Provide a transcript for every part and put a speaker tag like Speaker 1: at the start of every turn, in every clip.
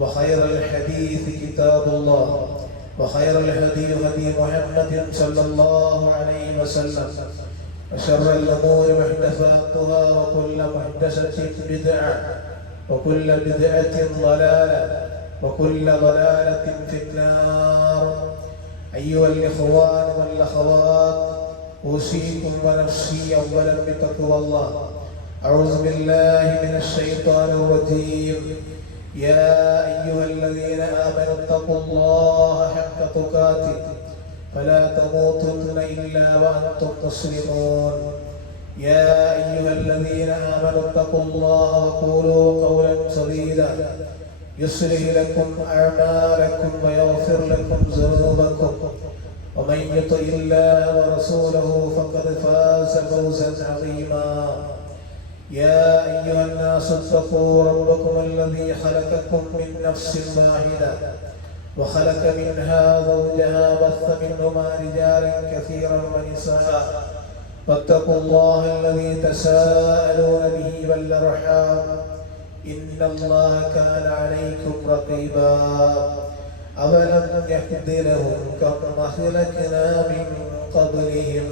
Speaker 1: وخير الحديث كتاب الله. وخير الهدي هدي محمد صلى الله عليه وسلم. وشر الأمور محدثاتها وكل محدثة بدعة وكل بدعة ضلالة وكل ضلالة في النار. أيها الإخوان والأخوات أوصيكم ونفسي أولا بتقوى الله. أعوذ بالله من الشيطان الرجيم. يا أيها الذين آمنوا اتقوا الله حق تقاته. فلا تموتن إلا وأنتم مسلمون. يا أيها الذين آمنوا اتقوا الله وقولوا قولا سديدا. يصلح لكم أعمالكم ويغفر لكم ذنوبكم. ومن يطع الله ورسوله فقد فاز فوزا عظيما. يا أيها الناس اتقوا ربكم الذي خلقكم من نفس واحدة وخلق منها زوجها بث منهما رجالا كثيرا ونساء. واتقوا الله الذي تساءلون به والأرحام. إن الله كان عليكم رقيبا. أولم يهد لهم كم أهلكنا من قبلهم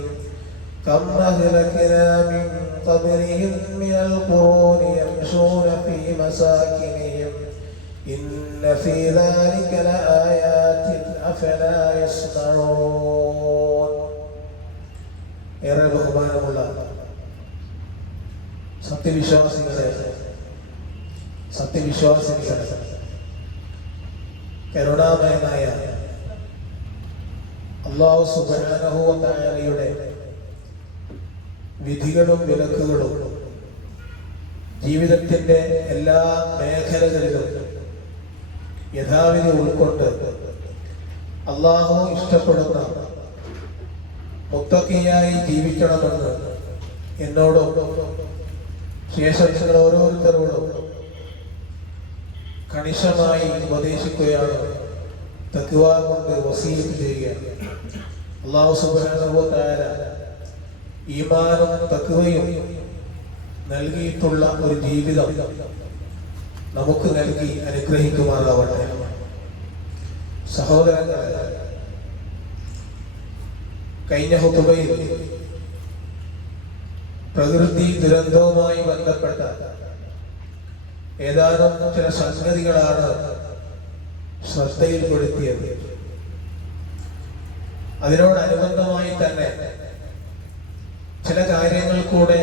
Speaker 1: كم أهلكنا من قبلهم من القرون يمشون في مساكنهم إن في ذلك لآيات أفلا يسمعون ഏറെ ബഹുമാനമുള്ള സത്യവിശ്വാസികളെ സത്യവിശ്വാസികളെ കരുണാമയനായ അള്ളാഹു സുബാനഹുവയുടെ വിധികളും വിലക്കുകളും ജീവിതത്തിന്റെ എല്ലാ മേഖലകളിലും യഥാവിധി ഉൾക്കൊണ്ട് അള്ളാഹു ഇഷ്ടപ്പെടുന്ന മുത്തക്കിയായി ജീവിക്കണമെന്ന് എന്നോടും ശേഷം ഓരോരുത്തരോടും കണിശമായി ഉപദേശിക്കുകയാണ് തക്കുവാ കൊണ്ട് വസീലിപ്പ് ചെയ്യുകയാണ്. അള്ളാഹു സുബാനുഭവത്തായ ഈമാനും തക്കുകയും നൽകിയിട്ടുള്ള ഒരു ജീവിതം നമുക്ക് നൽകി അനുഗ്രഹിക്കുമാറാവട്ടെ. സഹോദരങ്ങളെ കഴിഞ്ഞ ഹുബയിൽ പ്രകൃതി ദുരന്തവുമായി ബന്ധപ്പെട്ട ഏതാനും ചില സംഗതികളാണ് ശ്രദ്ധയിൽപ്പെടുത്തിയത്. അതിനോടനുബന്ധമായി തന്നെ ചില കാര്യങ്ങൾ കൂടെ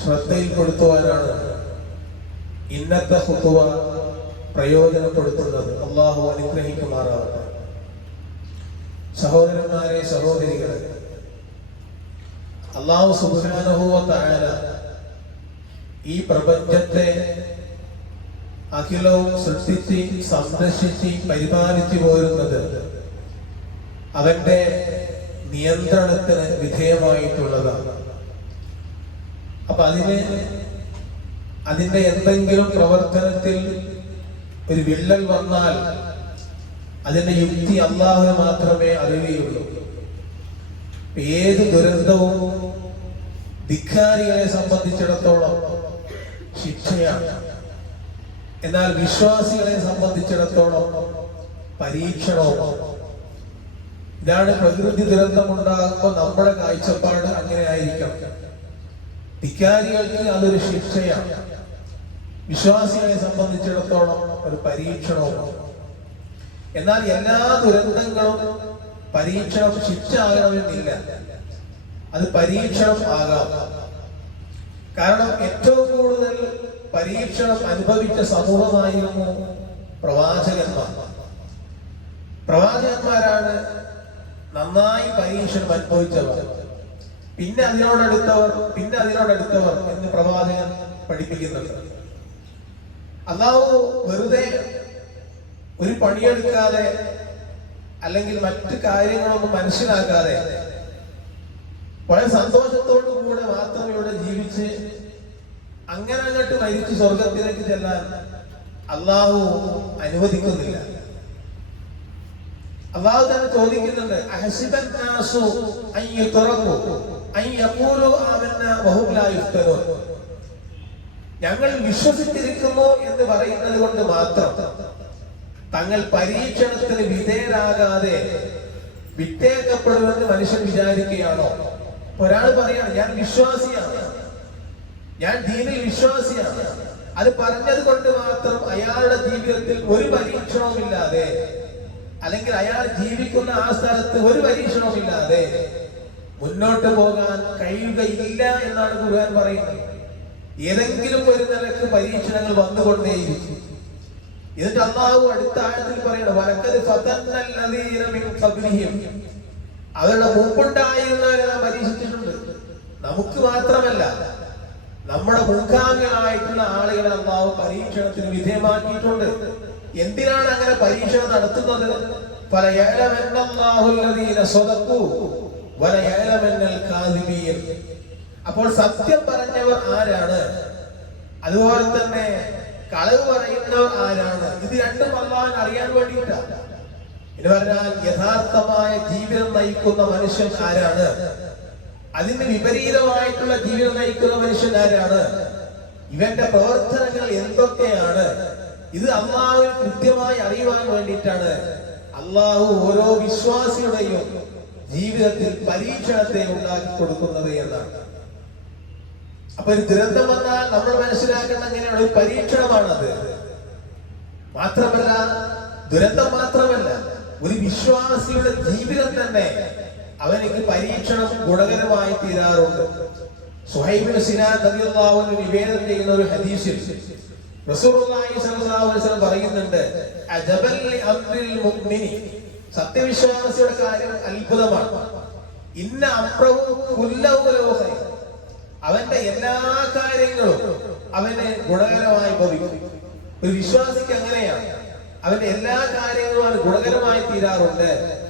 Speaker 1: ശ്രദ്ധയിൽപ്പെടുത്തുവാനാണ് ഇന്നത്തെ ഹുത്തുവ പ്രയോജനപ്പെടുത്തുന്നത്. അള്ളാഹു അനുഗ്രഹിക്കുമാറാവട്ടെ. സഹോദരന്മാരെ സഹോദരികളെ അള്ളാഹു സുബാനുഭവ താര ഈ പ്രപഞ്ചത്തെ അഖിലവും സൃഷ്ടിച്ച് സംരക്ഷിച്ച് പരിപാലിച്ചു പോരുന്നത് അവന്റെ നിയന്ത്രണത്തിന് വിധേയമായിട്ടുള്ളതാണ്. അപ്പൊ അതിന് അതിന്റെ എന്തെങ്കിലും പ്രവർത്തനത്തിൽ ഒരു വിള്ളൽ വന്നാൽ അതിന്റെ യുക്തി അള്ളാഹുന് മാത്രമേ അറിയുകയുള്ളൂ. ഏത് ദുരന്തവും ധിക്കാരികളെ സംബന്ധിച്ചിടത്തോളം ശിക്ഷയാണ്. എന്നാൽ വിശ്വാസികളെ സംബന്ധിച്ചിടത്തോളം പരീക്ഷണവും ഇതാണ് പ്രകൃതി ദുരന്തം നമ്മുടെ കാഴ്ചപ്പാട് അങ്ങനെ ആയിരിക്കണം ധിക്കാരികൾക്ക് അതൊരു ശിക്ഷയാണ്. വിശ്വാസികളെ സംബന്ധിച്ചിടത്തോളം ഒരു പരീക്ഷണവും. എന്നാൽ എല്ലാ ദുരന്തങ്ങളും പരീക്ഷണം ശിക്ഷ ആകണമെന്നില്ല അത് പരീക്ഷണം ആകാം. കാരണം ഏറ്റവും കൂടുതൽ പരീക്ഷണം അനുഭവിച്ച സമൂഹമായിരുന്നു പ്രവാചകന്മാർ. പ്രവാചകന്മാരാണ് നന്നായി പരീക്ഷണം അനുഭവിച്ചവർ. പിന്നെ അതിനോടടുത്തവർ പിന്നെ അതിനോടടുത്തവർ എന്ന് പ്രവാചകൻ പഠിപ്പിക്കുന്നുണ്ട്. അള്ളാഹു വെറുതെ ഒരു പണിയെടുക്കാതെ അല്ലെങ്കിൽ മറ്റു കാര്യങ്ങളൊന്നും മനസ്സിലാക്കാതെ വളരെ സന്തോഷത്തോടു കൂടെ മാത്രം ഇവിടെ ജീവിച്ച് അങ്ങനെ അങ്ങോട്ട് മരിച്ച് സ്വർഗത്തിലേക്ക് ചെല്ലാൻ അള്ളാഹു അനുവദിക്കുന്നില്ല. അള്ളാഹു തന്നെ ചോദിക്കുന്നുണ്ട് അഹസിബൻ നാസു അൻ യുത്രകു അൻ യഖൂലു ആമന്ന ഞങ്ങൾ വിശ്വസിച്ചിരിക്കുന്നു എന്ന് പറയുന്നത് കൊണ്ട് മാത്രം തങ്ങൾ പരീക്ഷണത്തിന് വിധേയരാകാതെ വിട്ടേക്കപ്പെടുമെന്ന് മനുഷ്യൻ വിചാരിക്കുകയാണോ? ഒരാൾ പറയാണ് ഞാൻ വിശ്വാസിയാണ്. ഞാൻ ദീനിൽ വിശ്വാസിയാണ്. അത് പറഞ്ഞത് കൊണ്ട് മാത്രം അയാളുടെ ജീവിതത്തിൽ ഒരു പരീക്ഷണവുമില്ലാതെ അല്ലെങ്കിൽ അയാൾ ജീവിക്കുന്ന ആ സ്ഥലത്ത് ഒരു പരീക്ഷണവുമില്ലാതെ മുന്നോട്ട് പോകാൻ കഴിയുകയില്ല എന്നാണ് ഖുർആൻ പറയുന്നത്. ഏതെങ്കിലും ഒരു നിലയ്ക്ക് പരീക്ഷണങ്ങൾ വന്നുകൊണ്ടേയിരിക്കും. എന്നിട്ട് അള്ളാഹു അടുത്ത ആഴത്തിൽ പറയണം വലക്കത് അവരുടെ മുമ്പുണ്ടായിരുന്നവരെ നാം പരീക്ഷിച്ചിട്ടുണ്ട്. നമുക്ക് മാത്രമല്ല നമ്മുടെ മുൻഗാമികളായിട്ടുള്ള ആളുകളെ അള്ളാഹു പരീക്ഷണത്തിന് വിധേയമാക്കിയിട്ടുണ്ട്. എന്തിനാണ് അങ്ങനെ പരീക്ഷണം നടത്തുന്നത്? അപ്പോൾ സത്യം പറഞ്ഞവർ ആരാണ്? അതുപോലെ തന്നെ കളവ് പറയുന്നവർ ആരാണ്? ഇത് രണ്ടും അള്ളാഹൻ അറിയാൻ വേണ്ടിയിട്ടാണ് എന്ന് പറഞ്ഞാൽ യഥാർത്ഥമായ ജീവിതം നയിക്കുന്ന മനുഷ്യൻ ആരാണ്? അതിന് വിപരീതമായിട്ടുള്ള ജീവിതം നയിക്കുന്ന മനുഷ്യൻ ആരാണ്? ഇവന്റെ പ്രവർത്തനങ്ങൾ എന്തൊക്കെയാണ്? ഇത് അള്ളാഹുവിൽ കൃത്യമായി അറിയുവാൻ വേണ്ടിയിട്ടാണ്. അള്ളാഹു ഓരോ വിശ്വാസിയുടെയും ജീവിതത്തിൽ പരീക്ഷണത്തെ ഉണ്ടാക്കി കൊടുക്കുന്നത് എന്നാണ്. അപ്പൊ ഒരു ദുരന്തം വന്നാൽ നമ്മൾ മനസ്സിലാക്കേണ്ട എങ്ങനെയാണ്? ഒരു പരീക്ഷണമാണത്. മാത്രമല്ല ദുരന്തം മാത്രമല്ല ഒരു വിശ്വാസിയുടെ ജീവിതം തന്നെ അവനിക്ക് പരീക്ഷണം ഗുണകരമായി തീരാറുണ്ട്. സുഹൈബിന് സിനാൻ തന്നിയുള്ള നിവേദനം ചെയ്യുന്ന ഒരു ഹദീസിൽ പറയുന്നുണ്ട് സത്യവിശ്വാസിയുടെ കാര്യം അത്ഭുതമാണ്. ഇന്ന അപ്രവും അവന്റെ എല്ലാ കാര്യങ്ങളും അവന് ഗുണകരമായി ഭവിക്കും. ഒരു വിശ്വാസിക്ക് അങ്ങനെയാണ്. അവന്റെ എല്ലാ കാര്യങ്ങളും അവന് ഗുണകരമായി തീരാറുണ്ട്.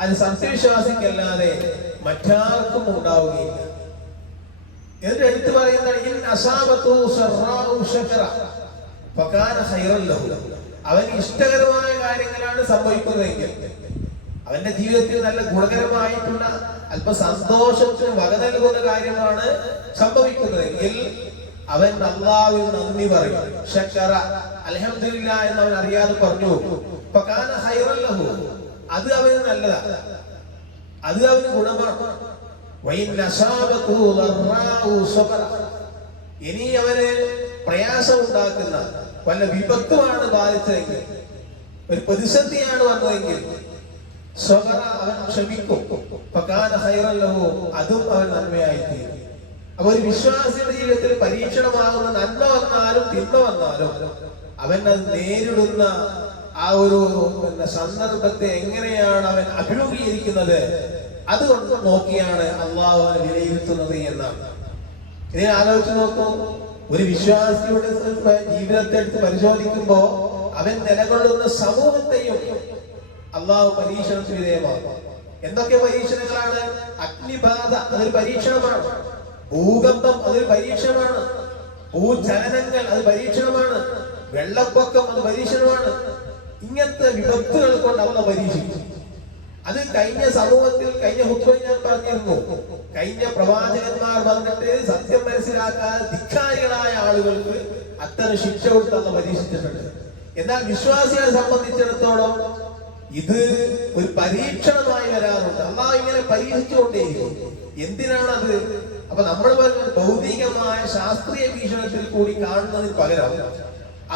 Speaker 1: അത് സത്യവിശ്വാസിക്കല്ലാതെ മറ്റാർക്കും ഉണ്ടാവുകയില്ല. എന്നിട്ട് എടുത്തു പറയുന്നത് അവൻ ഇഷ്ടകരമായ കാര്യങ്ങളാണ് സംഭവിക്കുന്നതെങ്കിൽ. അവന്റെ ജീവിതത്തിൽ നല്ല ഗുണകരമായിട്ടുള്ള അല്പ സന്തോഷത്തിന് വക നൽകുന്ന കാര്യമാണ് സംഭവിക്കുന്നതെങ്കിൽ അവൻ അള്ളാഹുവിൽ നന്ദി പറയും. ഷക്കറ അലഹമില്ല എന്ന് അവൻ അറിയാതെ പറഞ്ഞു ഫകാന ഖൈറൻ ലഹു. അത് അവന് നല്ലതാണ് അത് അവന് ഗുണമാണ് ഇനി അവന് പ്രയാസം ഉണ്ടാക്കുന്ന വല്ല വിപത്തുമാണ് ബാധിച്ചതെങ്കിൽ ഒരു പ്രതിസന്ധിയാണ് വന്നതെങ്കിൽ സ്വകറ അവൻ ക്ഷമിക്കും. ലഹു അതും അവൻ നന്മയായി തീരും അപ്പൊ ഒരു വിശ്വാസിയുടെ ജീവിതത്തിൽ പരീക്ഷണമാകുന്ന നന്മ വന്നാലും തിന്മ വന്നാലും അവൻ അത് നേരിടുന്ന ആ ഒരു സന്ദർഭത്തെ എങ്ങനെയാണ് അവൻ അഭിമുഖീകരിക്കുന്നത് അതുകൊണ്ട് നോക്കിയാണ് അള്ളാഹു വിലയിരുത്തുന്നത് എന്നാണ്. ഇനി ആലോചിച്ച് നോക്കൂ ഒരു വിശ്വാസിയുടെ ജീവിതത്തെ എടുത്ത് പരിശോധിക്കുമ്പോ അവൻ നിലകൊള്ളുന്ന സമൂഹത്തെയും അള്ളാഹു പരീക്ഷണത്തിന് വിധേയമാകും എന്തൊക്കെ പരീക്ഷണങ്ങളാണ്? അഗ്നിബാധ അതൊരു പരീക്ഷണമാണ്. ഭൂകമ്പം അതൊരു പരീക്ഷണമാണ്. ഭൂചലനങ്ങൾ അത് പരീക്ഷണമാണ്. വെള്ളപ്പൊക്കം അത് പരീക്ഷണമാണ്. ഇങ്ങനത്തെ വിപത്തുകൾ കൊണ്ട് അവനെ പരീക്ഷിക്കും. അത് കഴിഞ്ഞ സമൂഹത്തിൽ കഴിഞ്ഞ ഹുത്വ ഞാൻ പറഞ്ഞിരുന്നു. കഴിഞ്ഞ പ്രവാചകന്മാർ വന്നിട്ട് സത്യം മനസ്സിലാക്കാൻ ധിക്കാരികളായ ആളുകൾക്ക് അത്തരം ശിക്ഷ കൊടുത്തെന്ന് പരീക്ഷിച്ചിട്ടുണ്ട്. എന്നാൽ വിശ്വാസികളെ സംബന്ധിച്ചിടത്തോളം ഇത് ഒരു പരീക്ഷണമായി വരാറുണ്ട്. അള്ളാഹ് ഇങ്ങനെ പരീക്ഷിച്ചുകൊണ്ടേയിരിക്കും. എന്തിനാണത്? അപ്പൊ നമ്മൾ പറഞ്ഞ ഭൗതികമായ ശാസ്ത്രീയ വീക്ഷണത്തിൽ കൂടി കാണുന്നതിന് പകരം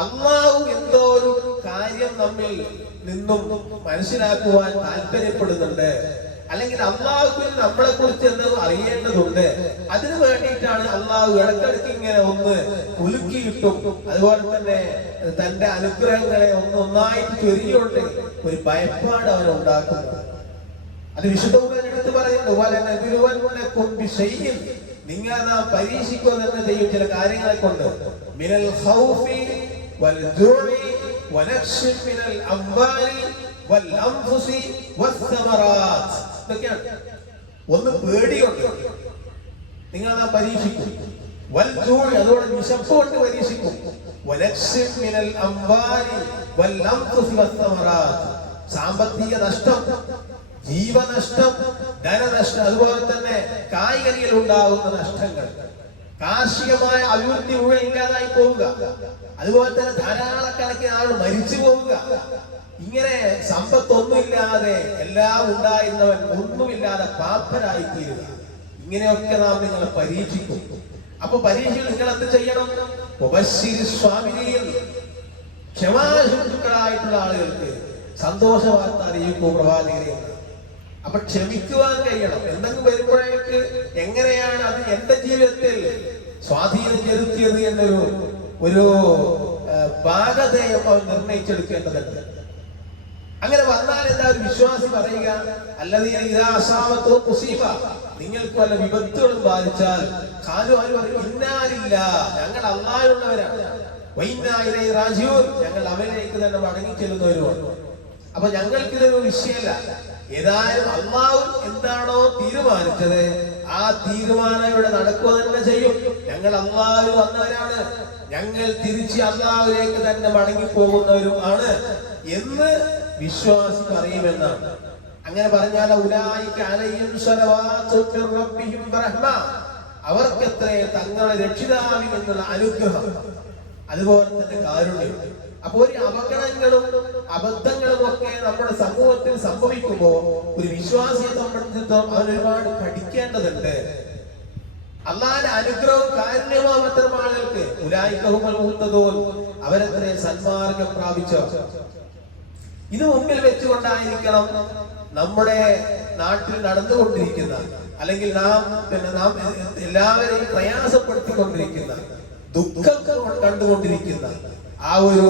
Speaker 1: അള്ളാഹു എന്തോ ഒരു കാര്യം നമ്മിൽ നിന്നും മനസ്സിലാക്കുവാൻ താല്പര്യപ്പെടുന്നുണ്ട്. അല്ലെങ്കിൽ അള്ളാഹുവിന് നമ്മളെ കുറിച്ച് എന്തെങ്കിലും അറിയേണ്ടതുണ്ട്. അതിനു വേണ്ടിയിട്ടാണ് അള്ളാഹു ഇടക്കിടക്ക് ഇങ്ങനെ ഒന്ന് ഉലുക്കിയിട്ടും അതുപോലെ തന്നെ തന്റെ അനുഗ്രഹങ്ങളെ ഒന്ന് ഒന്നായിട്ട് ഒരു ഭയപ്പാട് അവൻ ഉണ്ടാക്കുന്നത് അത് വിശുദ്ധ ഖുർആൻ എടുത്ത് പറയുന്നു കൊണ്ട് ചെയ്യും നിങ്ങൾ നാം പരീക്ഷിക്കുക തന്നെ ചെയ്യും ചില കാര്യങ്ങളെ കൊണ്ട്. മിനൽ ഖൗഫി والجوع ونقص من الأموال والأنفس والثمرات ഇതൊക്കെയാണ് ഒന്ന് പേടിയുണ്ട് നിങ്ങൾ നാം പരീക്ഷിക്കും വൽജൂഴ് അതോടെ വിശപ്പ് കൊണ്ട് പരീക്ഷിക്കും വലക്ഷ്യം മിനൽ അംവാലി വല്ലംഫുസി വസ്സമറാത്ത്. സാമ്പത്തിക നഷ്ടം ജീവനഷ്ടം ധനനഷ്ടം അതുപോലെ തന്നെ കായികരിയിൽ ഉണ്ടാകുന്ന നഷ്ടങ്ങൾ കാർഷികമായ അഭിവൃദ്ധി മുഴുവൻ ഇല്ലാതായി പോവുക. അതുപോലെ തന്നെ ധാരാളക്കണക്കിന് ആൾ മരിച്ചു പോവുക. ഇങ്ങനെ സമ്പത്തൊന്നുമില്ലാതെ എല്ലാം ഉണ്ടായിരുന്നവൻ ഒന്നുമില്ലാതെ പാപ്പരായി തീരുക ഇങ്ങനെയൊക്കെ നാം നിങ്ങളെ പരീക്ഷിക്കും. അപ്പൊ പരീക്ഷയിൽ നിങ്ങൾ എന്ത് ചെയ്യണം സ്വാമിനിയിൽ ക്ഷമാശുക്കളായിട്ടുള്ള ആളുകൾക്ക് സന്തോഷ വാർത്ത അറിയിക്കൂ പ്രവാചകരെ അപ്പൊ ക്ഷമിക്കുവാൻ കഴിയണം. എന്തെങ്കിലും വരുമ്പോഴേക്ക് എങ്ങനെയാണ് അത് എന്റെ ജീവിതത്തിൽ സ്വാധീനം ചെലുത്തിയത് എന്നൊരു ഒരു ഭാഗതയൊക്കെ നിർണയിച്ചെടുക്കേണ്ടതുണ്ട്. അങ്ങനെ വന്നാൽ എന്താ ഒരു വിശ്വാസി പറയുക? അല്ലാതെ ഇതാ അസാമത്തോ കുസീഫ നിങ്ങൾക്ക് വല്ല വിപത്തുകളും ബാധിച്ചാൽ കാലു ആരും പറയും ഇന്നാലില്ല. ഞങ്ങൾ അന്നാലുള്ളവരാണ് വൈന്നായിരെ രാജീവൻ ഞങ്ങൾ അവനിലേക്ക് തന്നെ മടങ്ങി ചെല്ലുന്നവരുമാണ് അപ്പൊ ഞങ്ങൾക്കിതൊരു വിഷയമല്ല. ഏതായാലും അള്ളാഹു എന്താണോ തീരുമാനിച്ചത് ആ തീരുമാനം ഇവിടെ നടക്കുക തന്നെ ചെയ്യും. ഞങ്ങൾ അള്ളാഹു വന്നവരാണ്. ഞങ്ങൾ തിരിച്ച് അള്ളാഹുലേക്ക് തന്നെ മടങ്ങി പോകുന്നവരും ആണ് എന്ന് വിശ്വാസി പറയുമെന്നാണ് അങ്ങനെ പറഞ്ഞാൽ അവർക്കെത്രേ തങ്ങളെ രക്ഷിതാവിനുള്ള അനുഗ്രഹം. അതുപോലെ തന്നെ കാരുണ്യം. അപ്പൊ ഒരു അപകടങ്ങളും അബദ്ധങ്ങളും ഒക്കെ നമ്മുടെ സമൂഹത്തിൽ സംഭവിക്കുമ്പോ ഒരു വിശ്വാസിയെ സംബന്ധിച്ചിടത്തോളം അവൻ ഒരുപാട് പഠിക്കേണ്ടതുണ്ട്. അള്ളാന്റെ അനുഗ്രഹവും കാരുണ്യവും മാത്രം ആളുകൾക്ക് ഉലായിക്കഹുമൽ അവരത്ര സന്മാർഗം പ്രാപിച്ചവർ ഇത് മുമ്പിൽ വെച്ചുകൊണ്ടായിരിക്കണം നമ്മുടെ നാട്ടിൽ നടന്നുകൊണ്ടിരിക്കുന്ന അല്ലെങ്കിൽ നാം പിന്നെ നാം എല്ലാവരെയും പ്രയാസപ്പെടുത്തിക്കൊണ്ടിരിക്കുന്ന ദുഃഖം കണ്ടുകൊണ്ടിരിക്കുന്ന ആ ഒരു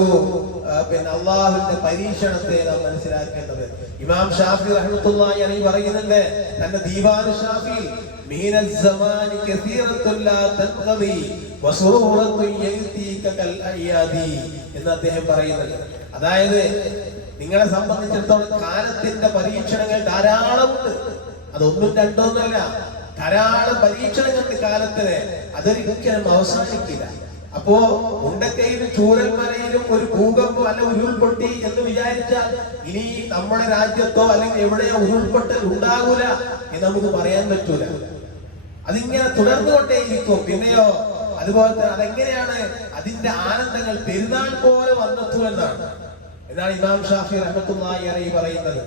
Speaker 1: പിന്നെ അള്ളാഹുവിന്റെ പരീക്ഷണത്തെ നാം മനസ്സിലാക്കേണ്ടത്. ഇമാം ഷാഫി റഹ്മത്തുള്ളാഹി അലൈഹി പറയുന്നുണ്ട് തന്റെ ദീവാന ഷാഫി സമാനി അയ്യാദി എന്ന് അദ്ദേഹം പറയുന്നുണ്ട്. അതായത് നിങ്ങളെ സംബന്ധിച്ചിടത്തോളം കാലത്തിന്റെ പരീക്ഷണങ്ങൾ ധാരാളമുണ്ട്. അതൊന്നും രണ്ടോന്നല്ല ധാരാളം പരീക്ഷണങ്ങൾക്ക് കാലത്തിന്. അതൊരിക്കലും അവസാനിക്കില്ല. അപ്പോ ഉണ്ടക്കയിലും ചൂരന്മലയിലും ഒരു ഭൂകമ്പം അല്ല ഉരുൾപൊട്ടി എന്ന് വിചാരിച്ചാൽ ഇനി നമ്മുടെ രാജ്യത്തോ അല്ലെങ്കിൽ എവിടെയോ ഉരുൾപൊട്ടൽ ഉണ്ടാകൂല എന്ന് നമുക്ക് പറയാൻ പറ്റൂല. അതിങ്ങനെ തുടർന്നുകൊണ്ടേയിരിക്കും. പിന്നെയോ അതുപോലെ തന്നെ അതെങ്ങനെയാണ് അതിന്റെ ആനന്ദങ്ങൾ പെരുന്നാൾ പോലെ വന്നെത്തു എന്നാണ്. എന്നാണ് ഇമാം ഷാഫി റഹ്മത്തുമായി അറിയി പറയുന്നത്.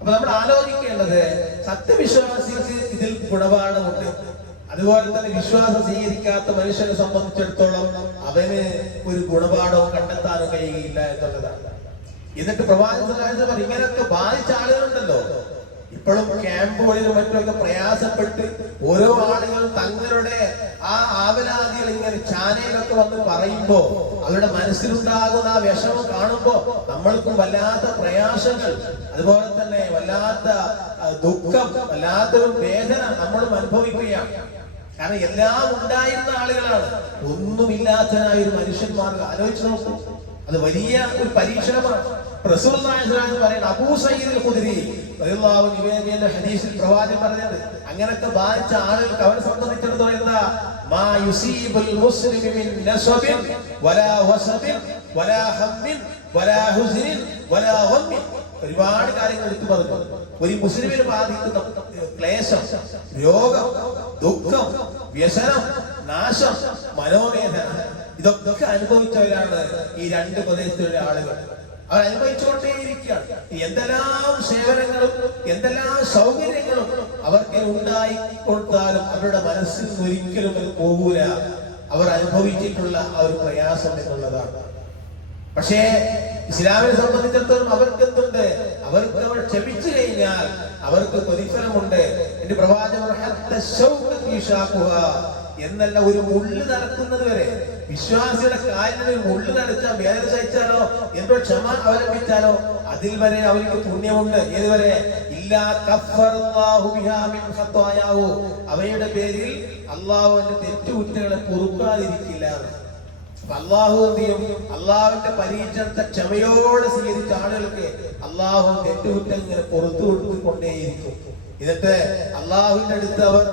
Speaker 1: അപ്പൊ നമ്മൾ ആലോചിക്കേണ്ടത് സത്യവിശ്വാസികൾക്ക് ഇതിൽ ഗുണപാഠമുണ്ട്. അതുപോലെ തന്നെ വിശ്വാസം സ്വീകരിക്കാത്ത മനുഷ്യനെ സംബന്ധിച്ചിടത്തോളം അവന് ഒരു ഗുണപാഠവും കണ്ടെത്താനും കഴിയുകയില്ല എന്നുള്ളതാണ്. എന്നിട്ട് പ്രവാചകൻ ഇങ്ങനെയൊക്കെ ബാധിച്ച ആളുകളുണ്ടല്ലോ. ഇപ്പോഴും ക്യാമ്പുകളിലും മറ്റൊക്കെ പ്രയാസപ്പെട്ട് ഓരോ ആളുകളും തങ്ങളുടെ ആ ആവലാതികൾ ഇങ്ങനെ ചാനയിലൊക്കെ വന്ന് പറയുമ്പോ അവരുടെ മനസ്സിലുണ്ടാകുന്ന ആ വിഷമം കാണുമ്പോ നമ്മൾക്കും വല്ലാത്ത പ്രയാസങ്ങൾ അതുപോലെ തന്നെ വല്ലാത്ത ദുഃഖം വല്ലാത്തൊരു വേദന നമ്മളും അനുഭവിക്കുകയാണ്. കാരണം എല്ലാം ഉണ്ടായിരുന്ന ആളുകളാണ്. ഒന്നുമില്ലാത്തനായ ഒരു മനുഷ്യന്മാർ ആലോചിച്ച് നോക്കും. അത് വലിയ ഒരു പരീക്ഷണമാണ്. അങ്ങനത്തെ ബാധിച്ച ആളുകൾക്ക് അവൻ സംബന്ധിച്ചിടത്തോളം ഒരുപാട് കാര്യങ്ങൾ എടുത്തു പറഞ്ഞു. ഒരു മുസ്ലിമിന് ബാധിക്കുന്ന ക്ലേശം രോഗം ദുഃഖം വ്യസനം നാശം മനോവേദന ഇതൊക്കെ അനുഭവിച്ചവരാണ് ഈ രണ്ട് പ്രദേശത്തിലുള്ള ആളുകൾ. അനുഭവിച്ചുകൊണ്ടേയിരിക്കുകയാണ് എന്തെല്ലാം സേവനങ്ങളും എന്തെല്ലാം സൗകര്യങ്ങളും അവർക്ക് ഉണ്ടായി കൊടുത്താലും അവരുടെ മനസ്സിൽ ഒരിക്കലും അത് പോകൂല. അവർ അനുഭവിച്ചിട്ടുള്ള ആ ഒരു പ്രയാസം എന്നുള്ളതാണ്. പക്ഷേ ഇസ്ലാമിനെ സംബന്ധിച്ചിടത്തോളം അവർക്ക് എന്തുണ്ട് അവർക്ക് അവർ ക്ഷമിച്ചു കഴിഞ്ഞാൽ അവർക്ക് പ്രതിഫലമുണ്ട്. എന്റെ പ്രവാചകർ എന്നല്ല ഒരു മുള്ളു നടക്കുന്നത് വരെ. വിശ്വാസിയുടെ കാര്യങ്ങളിൽ ഉള്ളിൽ മുള്ളു നടച്ചാൽ വേദന സഹിച്ചാലോ? എന്തോ ക്ഷമ അവലംബിച്ചാലോ? അതിൽ വരെ അവർക്ക് പുണ്യമുണ്ട്. ഏതുവരെ അവയുടെ പേരിൽ അള്ളാഹു അവന്റെ തെറ്റുകുറ്റങ്ങളെ പൊറുക്കാതിരിക്കില്ല. അള്ളാഹു എന്ത് അള്ളാഹുവിന്റെ പരീക്ഷണത്തെ ക്ഷമയോടെ സ്വീകരിച്ച ആളുകൾക്ക് അള്ളാഹു തെറ്റുകുറ്റം പുറത്തു കൊടുത്തുകൊണ്ടേയിരിക്കും. എന്നിട്ട് അള്ളാഹുവിന്റെ അടുത്ത് അവർ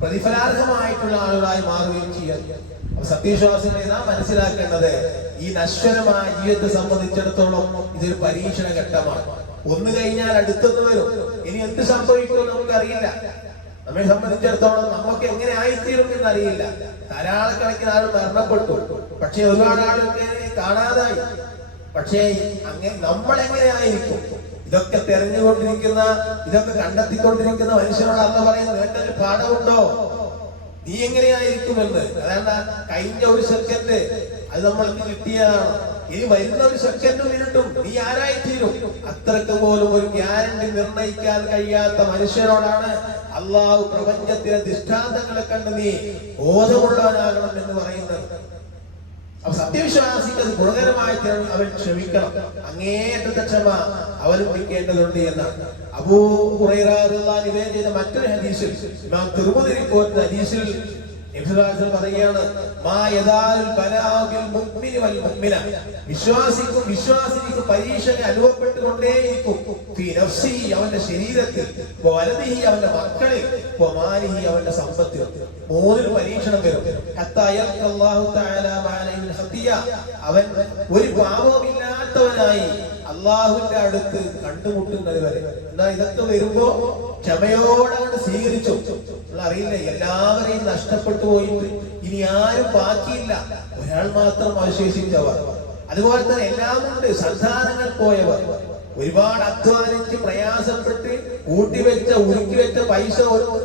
Speaker 1: പ്രതിഫലാർഹമായിട്ടുള്ള ആളുകളായി മാറുകയും ചെയ്യും. അപ്പൊ സത്യവിശ്വാസികളെ നാം മനസ്സിലാക്കേണ്ടത് ഈ നശ്വരമായ ജീവിതത്തെ സംബന്ധിച്ചിടത്തോളം ഇതൊരു പരീക്ഷണ ഘട്ടമാണ് ഒന്ന് കഴിഞ്ഞാൽ അടുത്തെന്ന് വരും. ഇനി എന്ത് സംഭവിക്കുമെന്ന് നമുക്കറിയില്ല. നമ്മെ സംബന്ധിച്ചിടത്തോളം നമുക്ക് എങ്ങനെ ആയിത്തീരും എന്നറിയില്ല. ധാരാളക്കണക്കിന് ആൾ മരണപ്പെട്ടു. പക്ഷെ ഒരുപാട് ആളുകൾക്ക് കാണാതായി. പക്ഷേ അങ്ങനെ നമ്മൾ എങ്ങനെയായിരിക്കും ഇതൊക്കെ തെരഞ്ഞുകൊണ്ടിരിക്കുന്ന ഇതൊക്കെ കണ്ടെത്തിക്കൊണ്ടിരിക്കുന്ന മനുഷ്യനോട് അന്ന് പറയുന്നത് നിനക്കൊരു പാഠമുണ്ടോ? നീ എങ്ങനെയായിരിക്കുമെന്ന്? അതാണ് കഴിഞ്ഞ ഒരു സെക്കൻഡ് അത് നമ്മൾക്ക് കിട്ടിയതാണ് ഇനി വരുന്ന ഒരു സെക്കൻഡ് മിനിറ്റും നീ ആരായിത്തീരും? അത്രയ്ക്ക് പോലും ഒരു ഗ്യാരണ്ടി നിർണയിക്കാൻ കഴിയാത്ത മനുഷ്യരോടാണ് അള്ളാഹു പ്രപഞ്ചത്തിലെ ദൃഷ്ടാന്തങ്ങളെ കണ്ട് നീ ബോധമുള്ളവനാകണം എന്ന് പറയുന്നത്. അപ്പൊ സത്യവിശ്വാസിക്ക് അത് അവൻ ക്ഷമിക്കണം. അങ്ങേറ്റത്തെ ക്ഷമ അവലംബിക്കേണ്ടതുണ്ട് എന്നാണ് അബൂ ഹുറൈറ മറ്റൊരു ഹദീസിൽ നാം തിരുമുതിരി റിപ്പോർട്ട് ഹദീസിൽ പറയുകയാണ് വിശ്വാസിക്കും വിശ്വാസിനിക്കും പരീക്ഷകൾ അനുഭവപ്പെട്ടുകൊണ്ടേയിരിക്കും. അവന്റെ ശരീരത്തിൽ വലദിഹി അവന്റെ മക്കളിൽ വമാലിഹി അവന്റെ സമ്പത്തിൽ മൂന്നിൽ പരീക്ഷണം വരും. അവൻ ഒരു പാപവുമില്ലാത്തവനായി അള്ളാഹുവിന്റെ അടുത്ത് കണ്ടുമുട്ടുന്നത് വരെ എന്നാ ഇതൊക്കെ വരുമ്പോ ക്ഷമയോടെ അങ്ങോട്ട് സ്വീകരിച്ചു. നിങ്ങൾ അറിയില്ല എല്ലാവരെയും നഷ്ടപ്പെട്ടു പോയിട്ട് ഇനി ആരും ബാക്കിയില്ല. ഒരാൾ മാത്രം അവശേഷിച്ചവർ. അതുപോലെ തന്നെ എല്ലാം ഉണ്ട് സന്താനങ്ങൾ പോയവർ. ഒരുപാട് അധ്വാനിച്ച് പ്രയാസപ്പെട്ട് കൂട്ടിവെച്ച ഉരുക്കി വെച്ച പൈസ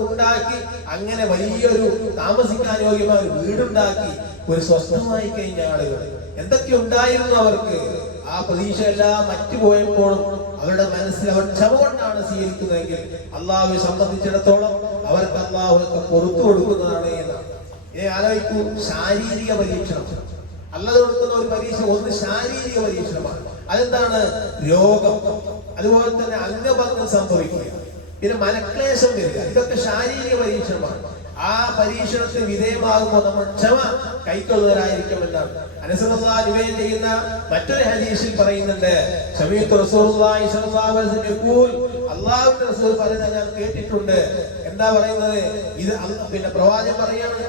Speaker 1: ഉണ്ടാക്കി അങ്ങനെ വലിയൊരു താമസിക്കാൻ യോഗ്യമായ ഒരു വീടുണ്ടാക്കി ഒരു സ്വസ്ഥമായി കഴിഞ്ഞ ആളുകൾ. എന്തൊക്കെ ഉണ്ടായിരുന്നു അവർക്ക്? ആ പ്രതീക്ഷ എല്ലാം മറ്റു പോയപ്പോഴും അവരുടെ മനസ്സിൽ അവർ ക്ഷമ സ്വീകരിക്കുന്നതെങ്കിൽ അള്ളാഹുവെ സംബന്ധിച്ചിടത്തോളം അവർക്ക് അള്ളാഹുവൊക്കെ പുറത്തു കൊടുക്കുന്നതാണ് എന്നാണ്. ഇനി ആലോചിക്കൂ ശാരീരിക പരീക്ഷണം. അല്ലാതെ കൊടുക്കുന്ന ഒരു പരീക്ഷ ഒന്ന് ശാരീരിക പരീക്ഷണമാണ്. അതെന്താണ്? രോഗം. അതുപോലെ തന്നെ അംഗഭംഗം സംഭവിക്കുക പിന്നെ മനക്ലേശം വരിക. ഇതൊക്കെ ശാരീരിക പരീക്ഷണമാണ്. ആ പരീക്ഷണത്തിന് വിധേയമാകുമ്പോൾ നമ്മൾ ക്ഷമ കൈക്കൊള്ളുന്നവരായിരിക്കുമെന്നാണ് അനുസൃതമായ നിവേദനം ചെയ്യുന്ന മറ്റൊരു ഹദീസിൽ പറയുന്നുണ്ട് അല്ലാഹുവിന്റെ റസൂൽ പറയുന്നത് ഞാൻ കേട്ടിട്ടുണ്ട്. എന്താ പറയുന്നത്? ഇത് പിന്നെ പ്രവാചകൻ പറയാണ്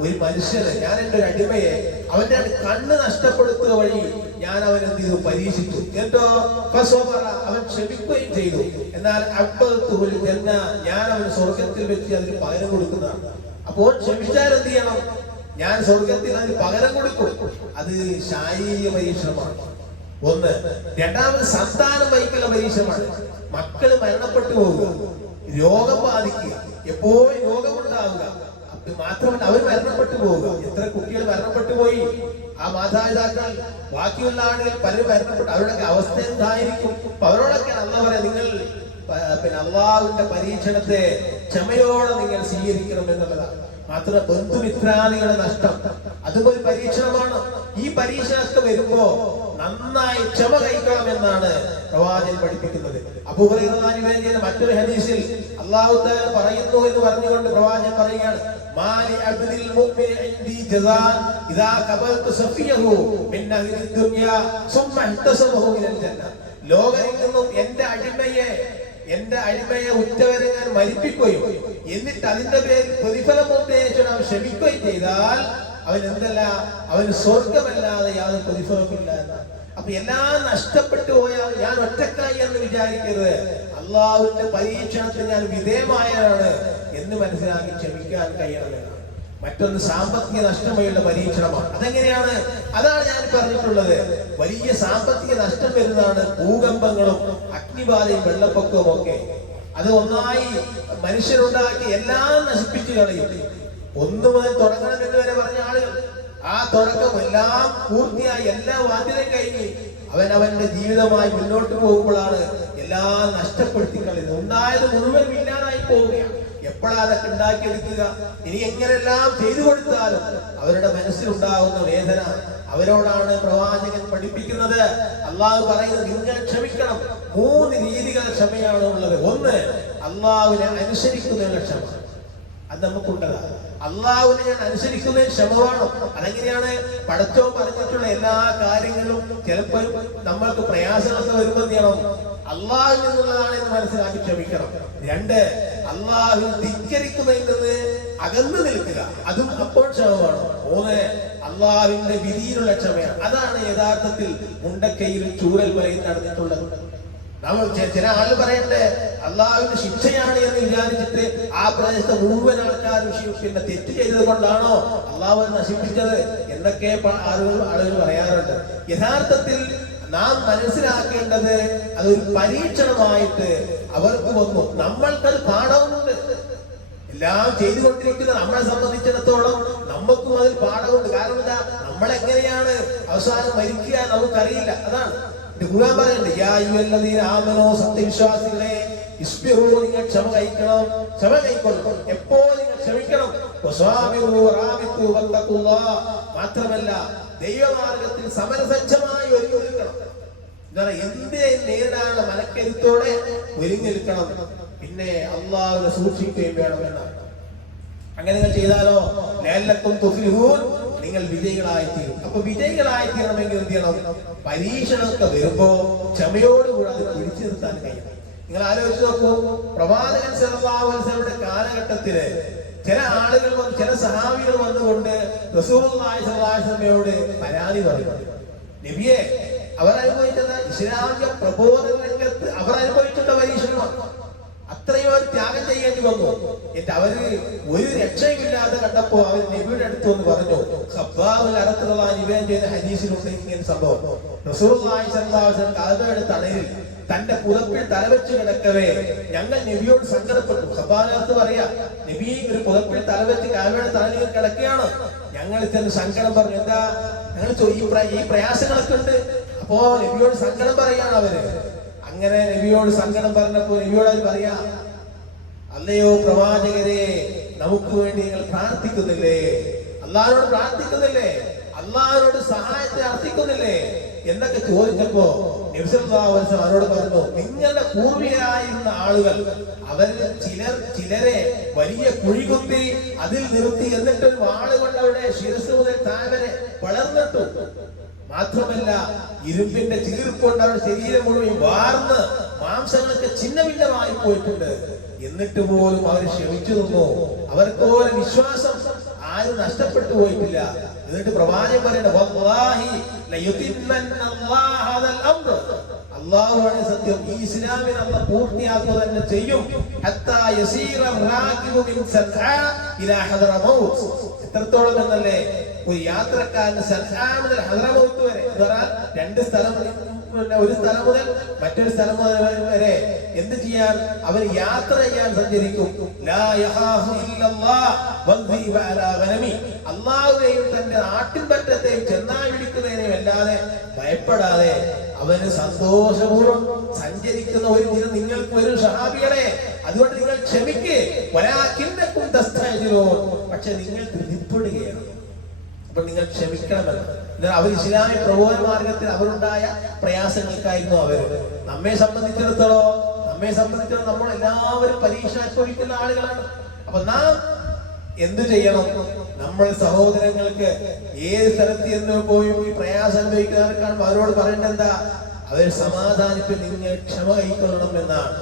Speaker 1: ഒരു മനുഷ്യന് ഞാൻ എന്റെ ഒരു അടിമയെ അവന്റെ കണ്ണ് നഷ്ടപ്പെടുത്തുക വഴി ഞാൻ അവൻ എന്ത്? ചെയ്തു പരീക്ഷിച്ചു കേട്ടോ അവൻ ക്ഷമിക്കുകയും ചെയ്തു. എന്നാൽ അബ്ബത്തുൽ ജന്ന ഞാൻ അവൻ സ്വർഗത്തിൽ വെച്ച് അതിന് പകരം കൊടുക്കുന്നതാണ്. അപ്പോൾ ക്ഷമിച്ചാൽ എന്ത് ചെയ്യണം? ഞാൻ സ്വർഗത്തിൽ അതിന് പകരം കൊടുക്കും. അത് ശാരീരിക പരീക്ഷണമാണ്. ഒന്ന് രണ്ടാമത് സന്താനം വഹിക്കുന്ന പരീക്ഷണമാണ്. മക്കൾ മരണപ്പെട്ടു പോകുക. രോഗം ബാധിക്കുക. എപ്പോഴും രോഗമുണ്ടാവുക. അത് മാത്രമല്ല അവർ മരണപ്പെട്ടു പോവുക എത്ര കുട്ടികൾ മരണപ്പെട്ടു പോയി? ആ മാതാപിതാക്കൾ ബാക്കിയുള്ള ആളുകൾ പലരും മരണപ്പെട്ടു. അവരുടെയൊക്കെ അവസ്ഥ എന്തായിരിക്കും? അവരോടൊക്കെ അല്ല പറയാം നിങ്ങൾ പിന്നെ അള്ളാഹുവിന്റെ പരീക്ഷണത്തെ ക്ഷമയോടെ നിങ്ങൾ സ്വീകരിക്കണം എന്നുള്ളതാണ്. മാത്രമല്ല ബന്ധുമിത്രാദികളുടെ നഷ്ടം. അതും ഒരു പരീക്ഷണമാണ്. ഈ പരീക്ഷണമൊക്കെ വരുമ്പോ നന്നായി ക്ഷമ കഴിക്കണം എന്നാണ് പ്രവാചകൻ പഠിപ്പിക്കുന്നത്. അബൂഹുറൈറ മറ്റൊരു ഹദീസിൽ അള്ളാഹു പറയുന്നു എന്ന് പറഞ്ഞുകൊണ്ട് പ്രവാചകൻ പറയുകയാണ് മാലി അബ്ദിൽ മുഅ്മിൻ ഇൻദി ജസാ ഇദാ ഖബൽതു സഫിയഹു മിൻ അഹ്ലി ദുനിയ സുമ്മ ഇഹ്തസബഹു മിനൽ ജന്ന. ലോകത്തിൽ നിന്നും എന്റെ അടിമയെ എന്റെ അടിമയെ ഉറ്റവരെ ഞാൻ മരിപ്പിക്കുകയും എന്നിട്ട് അതിന്റെ പേരിൽ പ്രതിഫലം ഉദ്ദേശിച്ച് നാം ക്ഷമിക്കുകയും ചെയ്താൽ അവൻ എന്തല്ല അവന് സ്വർഗമല്ലാതെ യാതൊരു പ്രതിഫലമില്ല അപ്പൊ എല്ലാം നഷ്ടപ്പെട്ടു പോയാൽ ഞാൻ ഒറ്റക്കായി എന്ന് വിചാരിക്കരുത്. അള്ളാഹുവിന്റെ പരീക്ഷണത്തിന് ഞാൻ വിധേയമായാണ് എന്ന് മനസ്സിലാക്കി ക്ഷമിക്കാൻ കഴിയണം മറ്റൊന്ന് സാമ്പത്തിക നഷ്ടമായുള്ള പരീക്ഷണമാണ്. അതെങ്ങനെയാണ്? അതാണ് ഞാൻ പറഞ്ഞിട്ടുള്ളത്. വലിയ സാമ്പത്തിക നഷ്ടം വരുന്നതാണ് ഭൂകമ്പങ്ങളും അഗ്നിബാധയും വെള്ളപ്പൊക്കവും ഒക്കെ അത് ഒന്നായി മനുഷ്യരുണ്ടാക്കി എല്ലാം നശിപ്പിച്ചു കളയും. ഒന്ന് മുതൽ തുടങ്ങണം എന്ന് വരെ പറഞ്ഞ ആളുകൾ. ആ തുടക്കം എല്ലാം പൂർത്തിയായി എല്ലാ വാദ്യതയും കഴിഞ്ഞ് അവൻ അവന്റെ ജീവിതമായി മുന്നോട്ട് പോകുമ്പോഴാണ് എല്ലാം നഷ്ടപ്പെടുത്തി കളയുന്നത് ഉണ്ടായത് മുഴുവൻ ഇല്ലാതായി പോവുകയാണ്. എപ്പോഴാ അതൊക്കെ ഉണ്ടാക്കിയെടുക്കുക? ഇനി എങ്ങനെല്ലാം ചെയ്തു കൊടുത്താലും അവരുടെ മനസ്സിലുണ്ടാകുന്ന വേദന അവരോടാണ് പ്രവാചകൻ പഠിപ്പിക്കുന്നത്. അള്ളാഹു പറയുന്നത് നിങ്ങൾ ക്ഷമിക്കണം. മൂന്ന് രീതികൾ ക്ഷമയാണ് ഉള്ളത്. ഒന്ന് അള്ളാഹുവിനെ അനുസരിക്കുന്ന ക്ഷമ. അത് നമുക്കുണ്ടതാ അള്ളാഹുവിനെ ഞാൻ അനുസരിക്കുന്നതിൽ ക്ഷമമാണോ അതെങ്ങനെയാണ്? പഠിച്ചോ പറഞ്ഞിട്ടുള്ള എല്ലാ കാര്യങ്ങളും ചിലപ്പോൾ നമ്മൾക്ക് പ്രയാസങ്ങളൊക്കെ വരുമ്പോൾ ചെയ്യണം? അള്ളാഹു എന്നുള്ളതാണ് എന്ന് മനസ്സിലാക്കി ക്ഷമിക്കണം. രണ്ട് അള്ളാഹു ധിക്കരിക്കുന്നതിൽ അകന്നു നിൽക്കുക. അതും അപ്പോൾ ക്ഷമമാണ്. മൂന്ന് അള്ളാഹുവിന്റെ വിധിയിലുള്ള ക്ഷമയാണ്. അതാണ് യഥാർത്ഥത്തിൽ മുണ്ടക്കൈയിലും ചൂരൽ വരെയും നടന്നിട്ടുള്ളത്. നമ്മൾ ചില ആൾ പറയട്ടെ അള്ളാഹുവിന്റെ ശിക്ഷയാണ് എന്ന് വിചാരിച്ചിട്ട് ആ പ്രദേശത്തെ മുഴുവൻ ആൾക്കാരും ശി- പിന്നെ തെറ്റ് ചെയ്തത് കൊണ്ടാണോ അള്ളാഹു നശിപ്പിച്ചത് എന്നൊക്കെ ആളുകൾ ആളുകൾ പറയാറുണ്ട്. യഥാർത്ഥത്തിൽ നാം മനസ്സിലാക്കേണ്ടത് അതൊരു പരീക്ഷണമായിട്ട് അവർക്ക് വന്നു. നമ്മൾക്കത് പാഠമുണ്ട്. എല്ലാം ചെയ്തുകൊണ്ടിരിക്കുന്ന നമ്മളെ സംബന്ധിച്ചിടത്തോളം നമുക്കും അതിൽ പാഠമുണ്ട്. കാരണം എന്താ? നമ്മളെങ്ങനെയാണ് അവസാനം മരിക്കുക നമുക്കറിയില്ല. അതാണ്. ഖുർആൻ പറയുന്നുണ്ട് യാ അയ്യുഹല്ലദീന ആമനോ സത്യവിശ്വാസികളെ ഇസ്ബിറൂ നിങ്ങൾ ക്ഷമ കഴിക്കണം. ക്ഷമ കൈക്കൊള്ളണം. എപ്പോ നിങ്ങൾ ക്ഷമിക്കണം. മാത്രമല്ല ദൈവമാർഗത്തിൽ സമരസജ്ജമായി ഒരുങ്ങി നിൽക്കണം എന്തിനെ നേരിടാനുള്ള മനക്കരുത്തോടെ ഒരുങ്ങി നിൽക്കണം പിന്നെ അള്ളാഹുവിനെ സൂക്ഷിക്കുകയും വേണം എന്നാണ്. അങ്ങനെ നിങ്ങൾ ചെയ്താലോ? ലേലത്തും തുഫ്ലിഹൂൻ. നിങ്ങൾ വിജയികളായി തീരും അപ്പൊ വിജയികളായി തീരണമെങ്കിൽ എന്ത് ചെയ്യണം? പരീക്ഷണമൊക്കെ വരുമ്പോ ക്ഷമയോടുകൂടെ അത് പിടിച്ചു നിർത്താൻ കഴിയും നിങ്ങൾ ആലോചിച്ച് നോക്കൂ പ്രവാചകൻ സല്ലല്ലാഹുവിന്റെ കാലഘട്ടത്തിൽ ചില ആളുകൾ വന്ന് ചില സഹാബികൾ വന്നുകൊണ്ട് സ്വല്ലല്ലാഹു അലൈഹി പരാതി പറഞ്ഞു നബിയെ അവർ അനുഭവിച്ചത് ഇസ്ലാമിക പ്രബോധന രംഗത്ത് അവർ അനുഭവിച്ചിട്ടുള്ള പരീക്ഷണമാണ്. അത്രയും ത്യാഗം ചെയ്യേണ്ടി വന്നു. എന്നിട്ട് അവർ ഒരു രക്ഷയുമില്ലാതെ കണ്ടപ്പോ അവർ നബിയുടെ അടുത്ത് വന്ന് പറഞ്ഞു ഖബ്ബാബുൽ അറത്തുള്ള ചെയ്ത ഹദീസിലുണ്ട് ഇങ്ങനെ സംഭവം. സ്വല്ലല്ലാഹു അലൈഹി വസല്ലം കഅബയുടെ തന്റെ പുതപ്പിൽ തലവെച്ച് കിടക്കവേ ഞങ്ങൾ നബിയോട് സങ്കടപ്പെട്ടു. ഖബ്ബാലത്ത് പറയാ നബി ഒരു പുതപ്പിൽ തലവെച്ച് കാവയുടെ തലയിൽ കിടക്കുകയാണ്. ഞങ്ങൾ ഇത്തരം സങ്കടം പറഞ്ഞു എന്താ? ഞങ്ങൾ ഈ പ്രയാസങ്ങളൊക്കെ ഉണ്ട്. അപ്പോ നബിയോട് സങ്കടം പറയാണ് അവർ. അങ്ങനെ നബിയോട് സങ്കടം പറഞ്ഞപ്പോൾ നബിയോട് അവർ പറയാ അല്ലയോ പ്രവാചകരെ നമുക്ക് വേണ്ടി നിങ്ങൾ പ്രാർത്ഥിക്കുന്നില്ലേ? അള്ളാഹിനോട് പ്രാർത്ഥിക്കുന്നില്ലേ? അള്ളാഹിനോട് സഹായത്തെ അർത്ഥിക്കുന്നില്ലേ എന്നൊക്കെ ചോദിച്ചപ്പോ നിമിഷം അവരോട് പറഞ്ഞു നിങ്ങളുടെ പൂർവികരായിരുന്ന ആളുകൾ അവരിൽ ചിലർ ചിലരെ വലിയ കുഴികുത്തി അതിൽ നിർത്തി എന്നിട്ട് ഒരു വാൾ കൊണ്ട് അവിടെ ശിരസ് മുതൽ താവരെ വളർന്നിട്ടു. മാത്രമല്ല ഇരുമ്പിന്റെ ചീർപ്പുകൊണ്ട് അവരുടെ ശരീരം മുഴുവൻ വാർന്ന് മാംസങ്ങളൊക്കെ ഛിന്ന ഭിന്നമായി പോയിട്ടുണ്ട്. എന്നിട്ട് പോലും അവർ ക്ഷമിച്ചു നിന്നു. അവർക്ക് വിശ്വാസം ആരും നഷ്ടപ്പെട്ടു പോയിട്ടില്ല. എന്നിട്ട് പ്രവാചകൻ പറയുന്നത് സത്യം ഈ ഇസ്ലാമിനെ അല്ല പൂർത്തിയാക്കുക തന്നെ ചെയ്യും. എത്രത്തോളം എന്നല്ലേ? ഒരു യാത്രക്കാരന് സൻആ മുതൽ ഹദറമൗത്ത് വരെ. എന്ന് പറഞ്ഞാൽ രണ്ട് സ്ഥലം ഒരു സ്ഥലം മുതൽ മറ്റൊരു സ്ഥലം മുതൽ വരെ എന്ത് ചെയ്യാൻ? അവർ യാത്ര ചെയ്യാൻ സഞ്ചരിക്കും. അള്ളാഹുവേയും തന്റെ ആട്ടിൻപറ്റത്തെയും ചെന്നായി വിളിക്കുന്നതിനെയും അല്ലാതെ ഭയപ്പെടാതെ അവന് സന്തോഷപൂർവം സഞ്ചരിക്കുന്ന ഒരു നിങ്ങൾക്ക് ഒരു ഷഹാബികളെ അതുകൊണ്ട് നിങ്ങൾ ക്ഷമിക്ക്. ഒരാക്കിന്നക്കും ദസ്താജിലോ പക്ഷെ നിങ്ങൾ തിരിപ്പെടുകയാണ് അപ്പൊ നിങ്ങൾ ക്ഷമിക്കണമെന്ന്. അവർ ഇസ്ലാമിക പ്രബോധന മാർഗത്തിൽ അവരുണ്ടായ പ്രയാസങ്ങൾക്കായിരുന്നു അവർ. നമ്മെ സംബന്ധിച്ചിടത്തോളം നമ്മെ സംബന്ധിച്ചിടത്തോളം നമ്മൾ എല്ലാവരും പരീക്ഷ അനുഭവിക്കുന്ന ആളുകളാണ്. അപ്പൊ നാം എന്തു ചെയ്യണം? നമ്മൾ സഹോദരങ്ങൾക്ക് ഏത് സ്ഥലത്ത് എന്ന് പോയി ഈ പ്രയാസം അനുഭവിക്കുന്നവർക്കാണ് അവരോട് പറയേണ്ടത്? എന്താ അവർ സമാധാനിപ്പ് നിങ്ങൾ ക്ഷമ കൈക്കൊള്ളണം എന്നാണ്.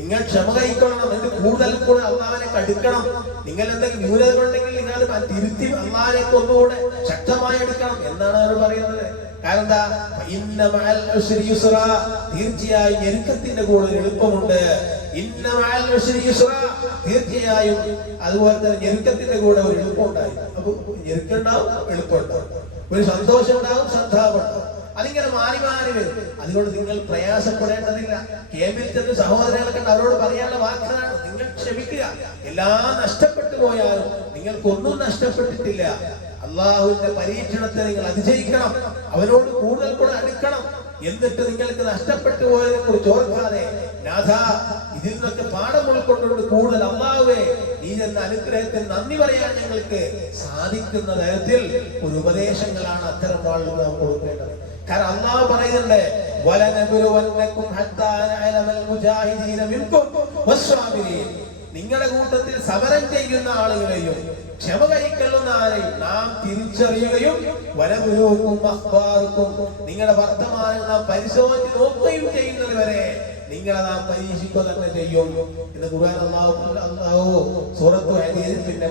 Speaker 1: നിങ്ങൾ ക്ഷമ കൈക്കൊള്ളണം. എന്നിട്ട് കൂടുതൽ കൂടെ അള്ളാഹിനെ കടുക്കണം. നിങ്ങൾ എന്തെങ്കിലും ന്യൂനതകളുണ്ടെങ്കിൽ നിങ്ങൾ അത് തിരുത്തി അള്ളാഹിനെ ഒന്നുകൂടെ ശക്തമായി എടുക്കണം എന്നാണ് അവർ പറയുന്നത്. കാരണം എന്താ? തീർച്ചയായും ഞെരുക്കത്തിന്റെ കൂടെ എളുപ്പമുണ്ട്. തീർച്ചയായും അതുപോലെ തന്നെ ഞെരുക്കത്തിന്റെ കൂടെ ഒരു എളുപ്പം ഉണ്ടായി. അപ്പൊ ഞെരുക്കുണ്ടാവും എളുപ്പം ഒരു സന്തോഷം ഉണ്ടാവും ഉണ്ടാവും. അതിങ്ങനെ മാറി മാറി വരും. അതിനോട് നിങ്ങൾ പ്രയാസപ്പെടേണ്ടതില്ല. കേമ്പിൽ ചെന്ന് സഹോദരങ്ങളെ അവരോട് പറയാനുള്ള വാക്കാണ് നിങ്ങൾ ക്ഷമിക്കുക. എല്ലാം നഷ്ടപ്പെട്ടു പോയാലും നിങ്ങൾക്കൊന്നും നഷ്ടപ്പെട്ടിട്ടില്ല. അള്ളാഹുവിന്റെ പരീക്ഷണത്തെ നിങ്ങൾ അതിജയിക്കണം. അവരോട് കൂടുതൽ കൂടെ അടുക്കണം. എന്നിട്ട് നിങ്ങൾക്ക് നഷ്ടപ്പെട്ടു പോയതിനെ കുറിച്ച് ഓർക്കാതെ നാഥ ഇതിൽ നിന്നൊക്കെ പാഠം ഉൾക്കൊണ്ടുകൊണ്ട് കൂടുതൽ അള്ളാഹുവേ നീ എന്ന അനുഗ്രഹത്തിന് നന്ദി പറയാൻ ഞങ്ങൾക്ക് സാധിക്കുന്ന തരത്തിൽ ഒരു ഉപദേശങ്ങളാണ് അത്തരം ആളുകൾ നാം കൊടുക്കേണ്ടത്. കാരണം അള്ളാഹു പറയുന്നുണ്ട് നിങ്ങളുടെ കൂട്ടത്തിൽ സമരം ചെയ്യുന്ന ആളുകളെയും ക്ഷമ കൈക്കൊള്ളുന്ന ആരെയും നാം തിരിച്ചറിയുകയും അഖ്ബാറുക്കും നിങ്ങളുടെ വർത്തമാനം നാം പരിശോധിച്ച് നോക്കുകയും ചെയ്യുന്നത് വരെ നിങ്ങളെ നാം പരീക്ഷിക്കുക തന്നെ ചെയ്യും. എന്ന് ഖുർആൻ സൂറത്തു ഹദീസിന്റെ